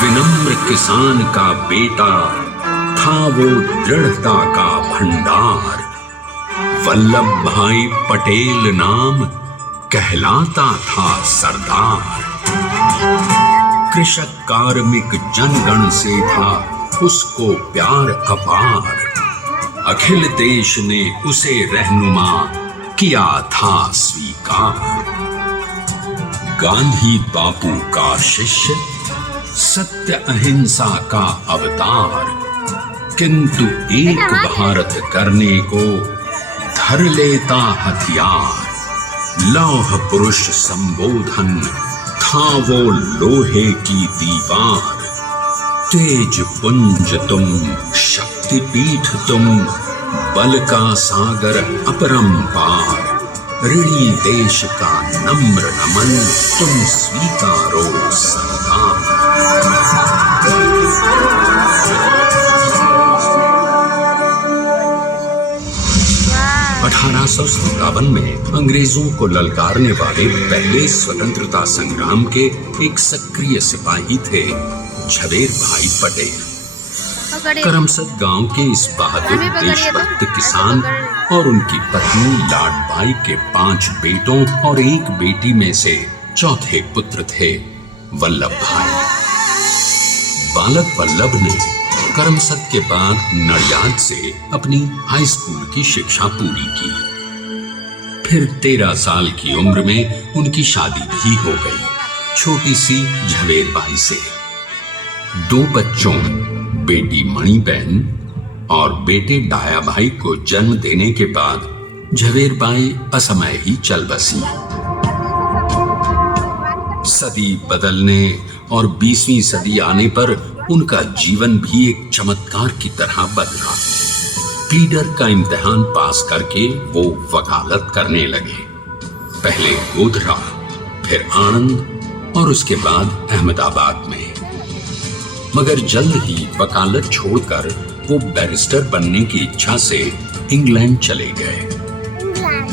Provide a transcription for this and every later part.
विनम्र किसान का बेटा था वो दृढ़ता का भंडार। वल्लभ भाई पटेल नाम कहलाता था सरदार। कृषक कार्मिक जनगण से था उसको प्यार अपार। अखिल देश ने उसे रहनुमा किया था स्वीकार। गांधी बापू का शिष्य, सत्य अहिंसा का अवतार, किंतु एक भारत करने को धर लेता हथियार। लौह पुरुष संबोधन था वो लोहे की दीवार। तेज पुंज तुम, शक्ति पीठ तुम, बल का सागर अपरंपार। ऋणी देश का नम्र नमन तुम स्वीकारो सरदार। 1857 में अंग्रेजों को ललकारने वाले पहले स्वतंत्रता संग्राम के एक सक्रिय सिपाही थे झवेरभाई पटेल। करमसद गांव के इस बहादुर देशभक्त किसान और उनकी पत्नी लाडबाई के 5 बेटों और 1 बेटी में से चौथे पुत्र थे वल्लभ भाई। बालक वल्लभ ने करमसद के बाद नडियाद से अपनी हाई स्कूल की शिक्षा पूरी की। फिर 13 साल की उम्र में उनकी शादी भी हो गई छोटी सी झवेरबाई से। 2 बच्चों, बेटी मणिबेन और बेटे डाया भाई को जन्म देने के बाद झवेरबाई असमय ही चल बसी। सदी बदलने और 20वीं सदी आने पर उनका जीवन भी एक चमत्कार की तरह बदला। प्लीडर का इम्तिहान पास करके वो वकालत करने लगे। पहले गोधरा, फिर आणंद और उसके बाद अहमदाबाद में। मगर जल्द ही वकालत छोड़कर वो बैरिस्टर बनने की इच्छा से इंग्लैंड चले गए।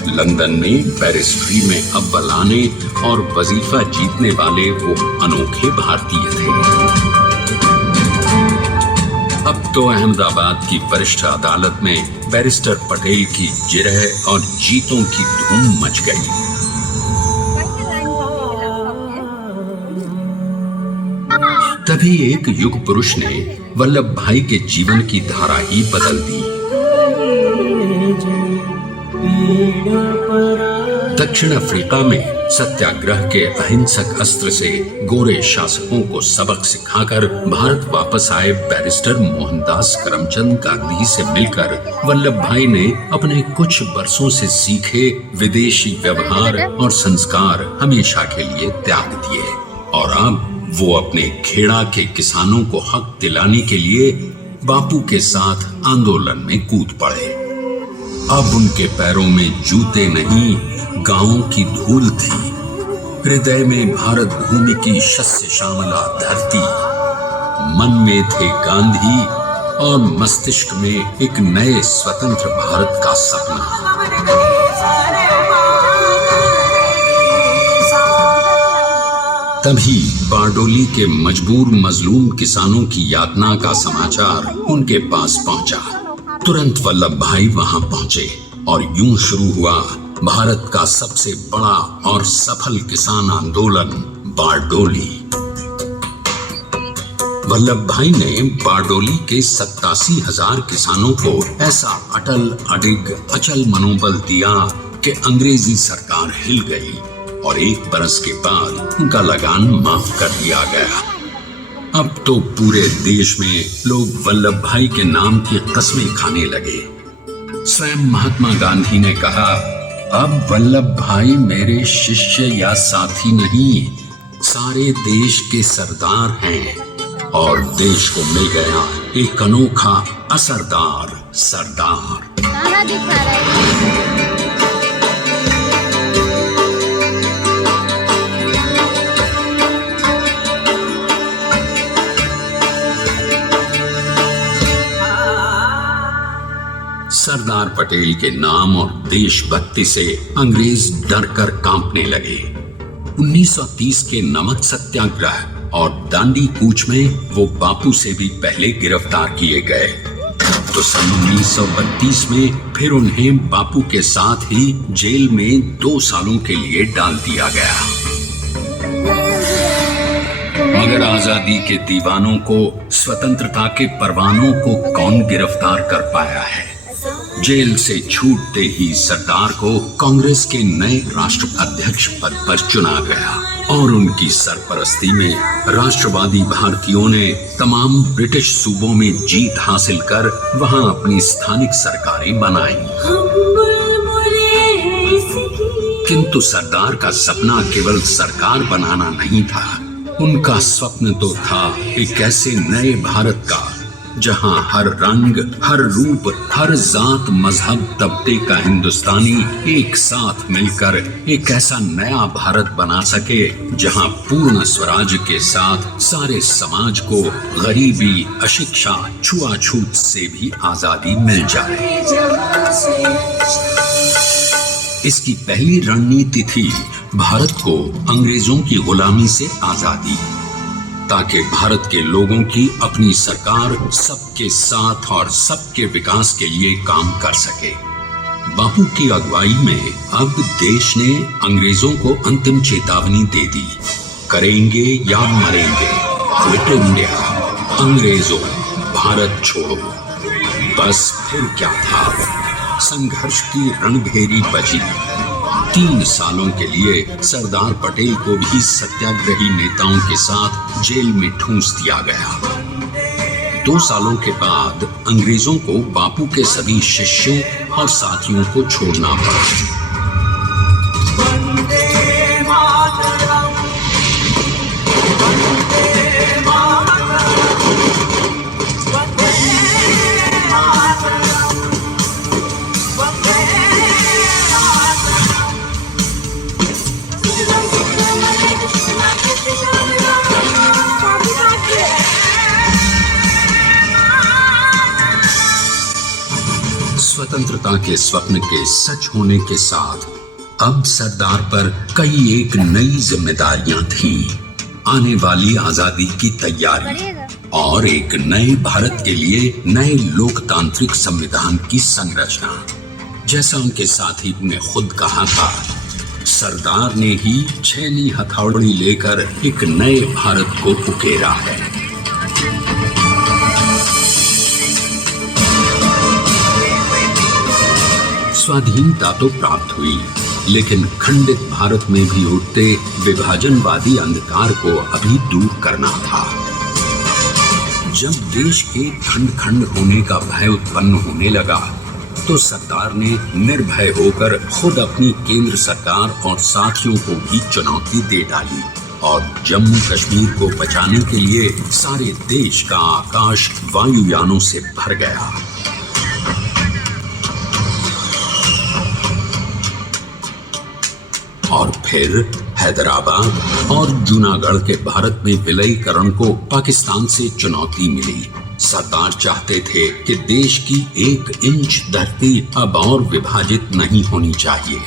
लंदन में बैरिस्ट्री में अव्वल आने और वजीफा जीतने वाले वो अनोखे भारतीय थे। अब तो अहमदाबाद की वरिष्ठ अदालत में बैरिस्टर पटेल की जिरह और जीतों की धूम मच गई। तभी एक युग पुरुष ने वल्लभ भाई के जीवन की धारा ही बदल दी। दक्षिण अफ्रीका में सत्याग्रह के अहिंसक अस्त्र से गोरे शासकों को सबक सिखाकर भारत वापस आए बैरिस्टर मोहनदास करमचंद गांधी से मिलकर वल्लभ भाई ने अपने कुछ बरसों से सीखे विदेशी व्यवहार और संस्कार हमेशा के लिए त्याग दिए और अब वो अपने खेड़ा के किसानों को हक दिलाने के लिए बापू के साथ आंदोलन में कूद पड़े। अब उनके पैरों में जूते नहीं, गांवों की धूल थी। हृदय में भारत भूमि की शस्य श्यामला धरती, मन में थे गांधी और मस्तिष्क में एक नए स्वतंत्र भारत का सपना। तभी बारडोली के मजबूर मजलूम किसानों की यातना का समाचार उनके पास पहुंचा। तुरंत वल्लभ भाई वहां पहुंचे और यूं शुरू हुआ भारत का सबसे बड़ा और सफल किसान आंदोलन बारडोली। वल्लभ भाई ने बारडोली के 87,000 किसानों को ऐसा अटल अडिग अचल मनोबल दिया कि अंग्रेजी सरकार हिल गई और 1 बरस के बाद उनका लगान माफ कर दिया गया। अब तो पूरे देश में लोग वल्लभ भाई के नाम की कस्में खाने लगे। स्वयं महात्मा गांधी ने कहा, अब वल्लभ भाई मेरे शिष्य या साथी नहीं, सारे देश के सरदार हैं और देश को मिल गया एक अनोखा असरदार सरदार। नाना दिखा रहा है। सरदार पटेल के नाम और देशभक्ति से अंग्रेज डर कर कांपने लगे। 1930 के नमक सत्याग्रह और दांडी कूच में वो बापू से भी पहले गिरफ्तार किए गए। तो सन 1932 में फिर उन्हें बापू के साथ ही जेल में 2 सालों के लिए डाल दिया गया। मगर आजादी के दीवानों को, स्वतंत्रता के परवानों को कौन गिरफ्तार कर पाया है। जेल से छूटते ही सरदार को कांग्रेस के नए राष्ट्राध्यक्ष पद पर चुना गया और उनकी सरपरस्ती में राष्ट्रवादी भारतीयों ने तमाम ब्रिटिश सूबों में जीत हासिल कर वहां अपनी स्थानिक सरकारें बनाई। किंतु सरदार का सपना केवल सरकार बनाना नहीं था, उनका स्वप्न तो था एक ऐसे नए भारत का जहां हर रंग, हर रूप, हर जात, मजहब, तबके का हिंदुस्तानी एक साथ मिलकर एक ऐसा नया भारत बना सके जहां पूर्ण स्वराज के साथ सारे समाज को गरीबी, अशिक्षा, छुआछूत से भी आजादी मिल जाए। इसकी पहली रणनीति थी भारत को अंग्रेजों की गुलामी से आजादी, ताकि भारत के लोगों की अपनी सरकार सबके साथ और सबके विकास के लिए काम कर सके। बापू की अगुवाई में अब देश ने अंग्रेजों को अंतिम चेतावनी दे दी, करेंगे या मरेंगे, क्विट इंडिया, अंग्रेजों भारत छोड़ो। बस फिर क्या था, संघर्ष की रणभेरी बजी। 3 सालों के लिए सरदार पटेल को भी सत्याग्रही नेताओं के साथ जेल में ठूंस दिया गया। 2 सालों के बाद अंग्रेजों को बापू के सभी शिष्यों और साथियों को छोड़ना पड़ा। स्वतंत्रता के स्वप्न के सच होने के साथ अब सरदार पर कई एक नई जिम्मेदारियां थीं। आने वाली आजादी की तैयारी और एक नए भारत के लिए नए लोकतांत्रिक संविधान की संरचना। जैसा उनके साथी ने खुद कहा था, सरदार ने ही छेनी हथौड़ी लेकर एक नए भारत को उकेरा है। स्वाधीनता तो प्राप्त हुई, लेकिन खंडित भारत में भी उठते विभाजनवादी अंधकार को अभी दूर करना था। जब देश के खंड खंड होने का भय उत्पन्न होने लगा तो सरदार ने निर्भय होकर खुद अपनी केंद्र सरकार और साथियों को भी चुनौती दे डाली और जम्मू कश्मीर को बचाने के लिए सारे देश का आकाश वायुयानों से भर गया। और फिर हैदराबाद और जूनागढ़ के भारत में विलयीकरण को पाकिस्तान से चुनौती मिली। सरदार चाहते थे कि देश की 1 इंच धरती अब और विभाजित नहीं होनी चाहिए।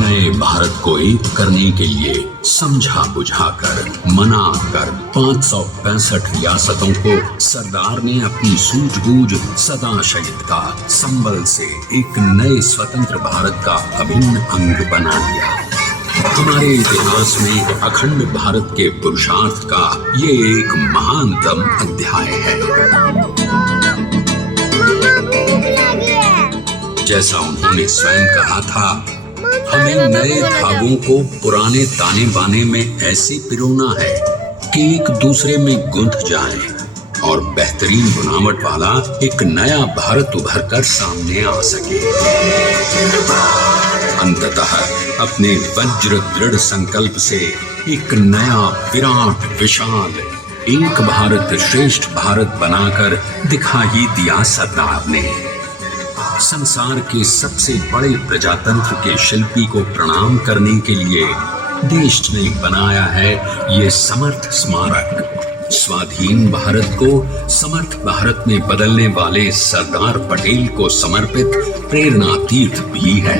नए भारत को एक करने के लिए समझा बुझाकर मना कर 565 रियासतों को सरदार ने अपनी सूझबूझ सदा शहीदता संबल से एक नए स्वतंत्र भारत का अभिन्न अंग बना लिया। हमारे इतिहास में अखंड भारत के पुरुषार्थ का ये एक महानतम अध्याय है। जैसा उन्होंने स्वयं कहा था, हमें नए धागों को पुराने ताने बाने में ऐसे पिरोना है कि एक दूसरे में गुंथ जाएं और बेहतरीन बनावट वाला एक नया भारत उभर कर सामने आ सके। अंततः अपने वज्र दृढ़ संकल्प से एक नया विराट विशाल एक भारत श्रेष्ठ भारत बनाकर दिखा ही दिया सरदार ने। संसार के सबसे बड़े प्रजातंत्र के शिल्पी को प्रणाम करने के लिए देश ने बनाया है ये समर्थ स्मारक। स्वाधीन भारत को समर्थ भारत में बदलने वाले सरदार पटेल को समर्पित प्रेरणा तीर्थ भी है।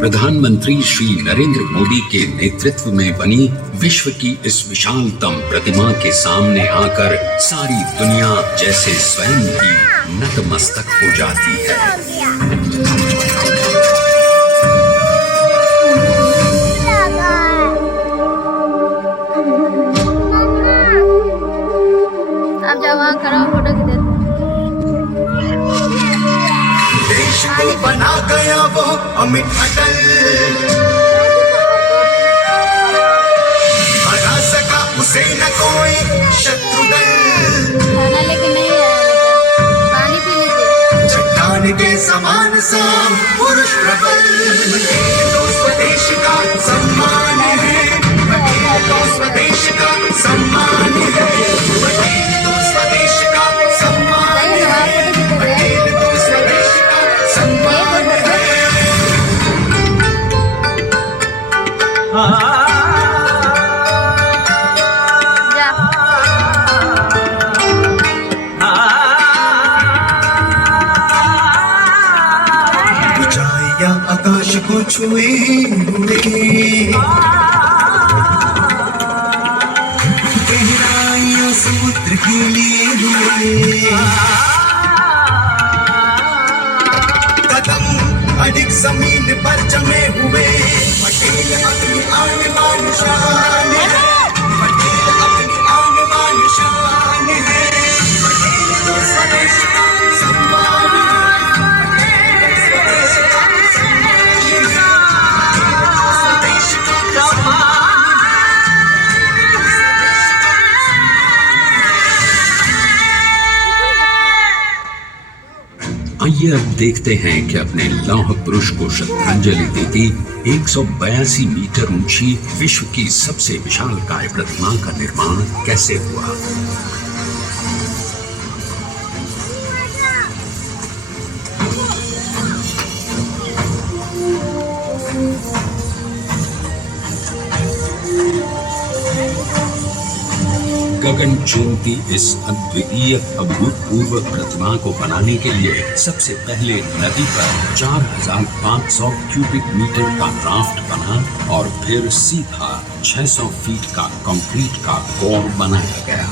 प्रधानमंत्री श्री नरेंद्र मोदी के नेतृत्व में बनी विश्व की इस विशालतम प्रतिमा के सामने आकर सारी दुनिया जैसे स्वयं ही नतमस्तक हो जाती है। अब जब वहाँ खड़ा हो फोटो खींचे। देश को बना गया वो अमित अटल, हरा सका उसे न कोई शत्रु दल। खाना लेके नहीं आया, पानी पी लीजिए। चट्टान के समान सा पुरुष प्रबल, तो स्वदेश का सम्मान है, पटेल तो स्वदेश का सम्मान है, पटेल तो स्वदेश का सम्मान है, पटेल तो स्वदेश का सम्मान है। ऊंचाइयां आकाश को छुए हुए, गहराइयां समुद्र के लिए हुए, कदम अडिग जमीन पर जमे हुए। पटेल अपनी आन बान शान है, पटेल अपनी आन बान शान है, पटेल तो स्वदेश का सम्मान है, स्वदेश का सम्मान है, स्वदेश का सम्मान। आइए अब देखते हैं कि अपने लौह पुरुष को श्रद्धांजलि देती 182 मीटर ऊंची विश्व की सबसे विशालकाय प्रतिमा का निर्माण कैसे हुआ। गगन चुंबती इस अद्वितीय अभूतपूर्व प्रतिमा को बनाने के लिए सबसे पहले नदी पर 4500 क्यूबिक मीटर का राफ्ट बना और फिर सीधा 600 फीट का कंक्रीट का कोर बनाया गया।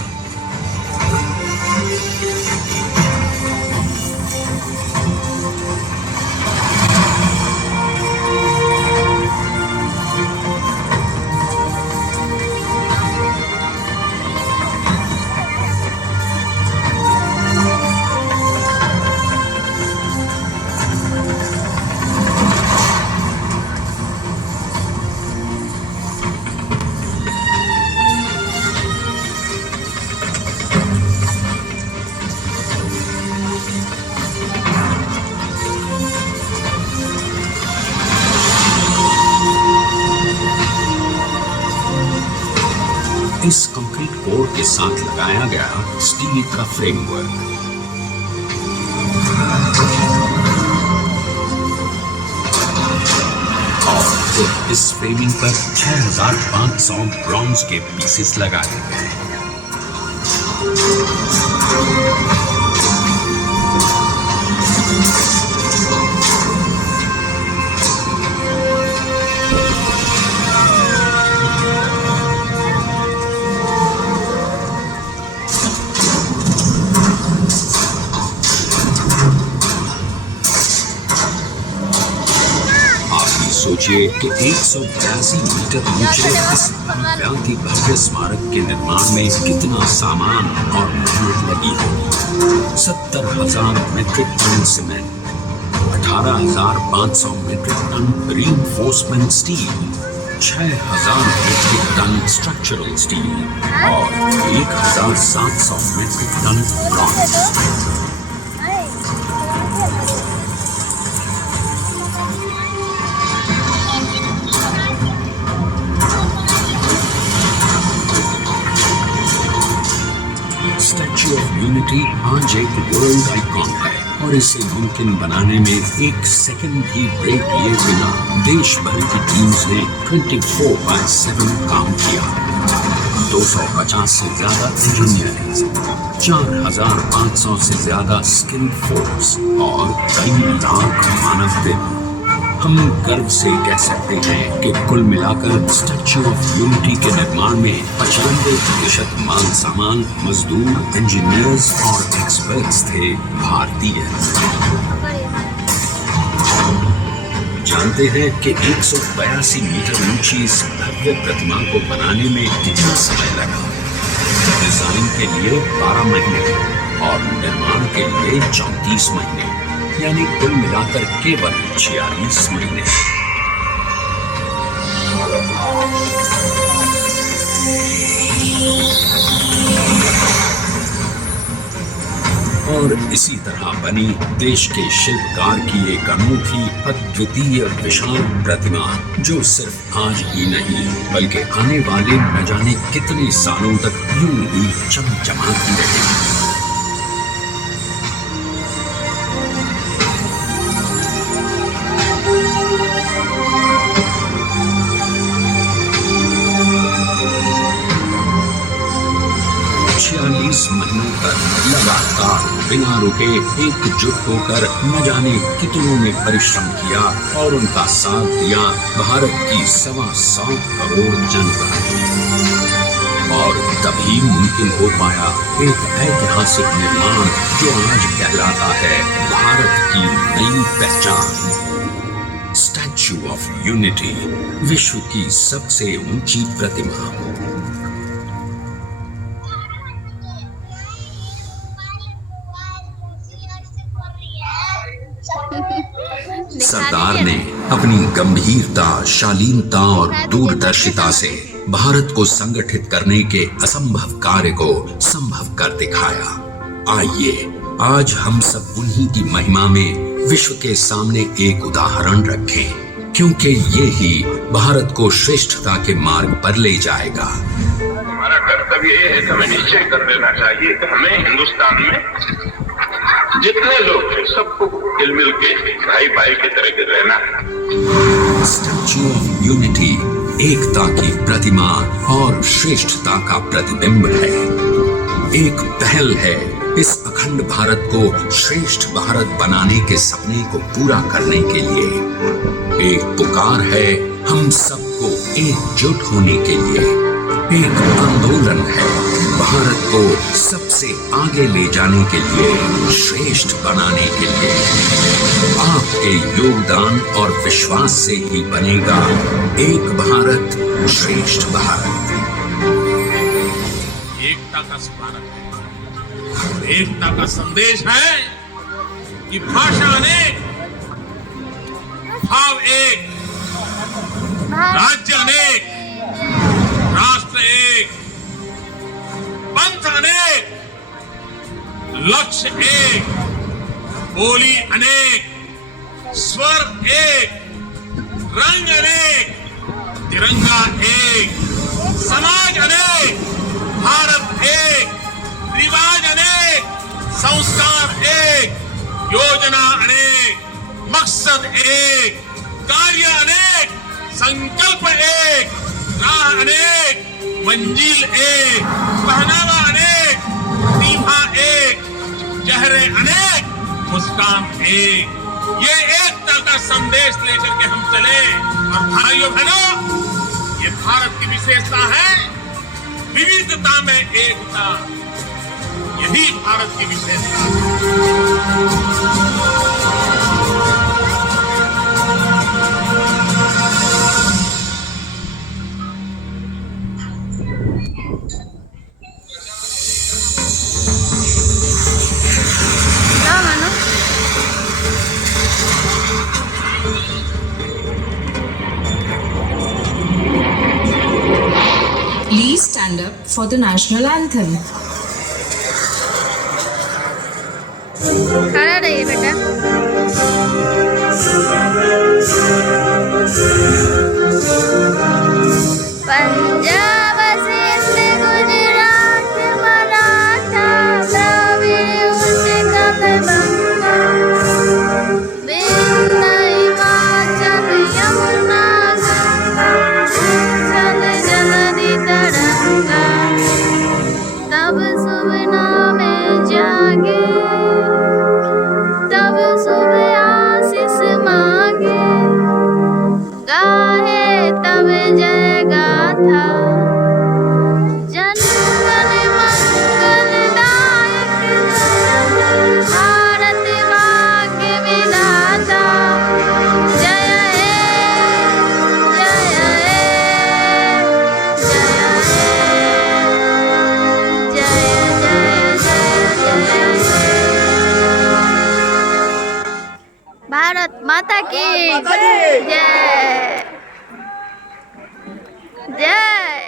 इस कंक्रीट कोर के साथ लगाया गया स्टील का फ्रेमवर्क। और फिर इस फ्रेमिंग पर 6500 ब्रॉन्ज के पीसेस लगाए गए। सोचिए कि 182 मीटर ऊंचे इस भव्य भव्य स्मारक के निर्माण में कितना सामान और मेहनत लगी होगी। 70,000 metric ton cement, 18,500 metric ton reinforcement steel, 6,000 metric ton structural steel और 1,700 metric ton bronze. Statue of Unity आज एक वर्ल्ड आइकॉन है और इसे मुमकिन बनाने में एक सेकंड भी ब्रेक लिए बिना देश भर की टीम्स ने 24/7 काम किया। 250 से ज्यादा इंजीनियर्स, 4,500 से ज्यादा स्किल फोर्स और कई लाख मानव दिन। हम गर्व से कह सकते हैं कि कुल मिलाकर स्टैच्यू ऑफ यूनिटी के निर्माण में 95% माल सामान, मजदूर, इंजीनियर्स और एक्सपर्ट्स थे भारतीय। जानते हैं कि 182 मीटर ऊंची इस भव्य प्रतिमा को बनाने में कितना समय लगा? डिजाइन के लिए 12 महीने और निर्माण के लिए 34 महीने, यानी कुल मिलाकर केवल 46 महीने। और इसी तरह बनी देश के शिल्पकार की एक अनूठी, अद्वितीय, विशाल प्रतिमा, जो सिर्फ आज ही नहीं बल्कि आने वाले न जाने कितने सालों तक यूं ही चमचमाती रहेगी। महीनों तक लगातार बिना रुके एकजुट होकर न जाने कितनों ने परिश्रम किया और उनका साथ दिया भारत की 125 करोड़ जनता ने। और तभी मुमकिन हो पाया एक ऐतिहासिक निर्माण जो आज कहलाता है भारत की नई पहचान। स्टैच्यू ऑफ यूनिटी, विश्व की सबसे ऊंची प्रतिमा। सरदार ने अपनी गंभीरता, शालीनता और दूरदर्शिता से भारत को संगठित करने के असंभव कार्य को संभव कर दिखाया। आइए आज हम सब उन्हीं की महिमा में विश्व के सामने एक उदाहरण रखें, क्योंकि ये ही भारत को श्रेष्ठता के मार्ग पर ले जाएगा। हमारा कर्तव्य ये है कि हमें निश्चय कर लेना चाहिए कि हमें हिंदुस्तान में जितने लोग हैं सबको मिल मिल के भाई भाई की तरह के रहना है। स्टैच्यू ऑफ यूनिटी एकता की प्रतिमा और श्रेष्ठता का प्रतिबिंब है। एक पहल है इस अखंड भारत को श्रेष्ठ भारत बनाने के सपने को पूरा करने के लिए। एक पुकार है हम सबको एकजुट होने के लिए। एक आंदोलन है भारत को सबसे आगे ले जाने के लिए, श्रेष्ठ बनाने के लिए। आपके योगदान और विश्वास से ही बनेगा एक भारत श्रेष्ठ भारत। एकता का स्मारक है, एकता का संदेश है कि भाषा अनेक, भाव एक, राज्य अनेक, राष्ट्र एक, पंथ अनेक, लक्ष्य एक, बोली अनेक, स्वर एक, रंग अनेक, तिरंगा एक, समाज अनेक, भारत एक, रिवाज अनेक, संस्कार एक, योजना अनेक, मकसद एक, कार्य अनेक, संकल्प एक, राह अनेक, मंजिल एक, पहनावा अनेक, प्रतिभा एक, चेहरे अनेक, मुस्कान एक। ये एकता का संदेश लेकर के हम चले। और भाइयों बहनों, ये भारत की विशेषता है, विविधता में एकता। यही भारत की विशेषता है। क्या मानो? Please stand up for the national anthem. खड़ा रहिए बेटा। पंजाब सिंध गुजरात मराठा द्रविड़ उत्कल बंगा विंध्य हिमाचल यमुना गंगा जलधि तरंगा तब सुबह में जागे तब सुबह आशीष मांगे गाहे तब जय गाथा जनगण मंगलदायक भारत भाग्य विधाता जय हे जय हे जय हे जय जय जय जय भारत माता की जय जय।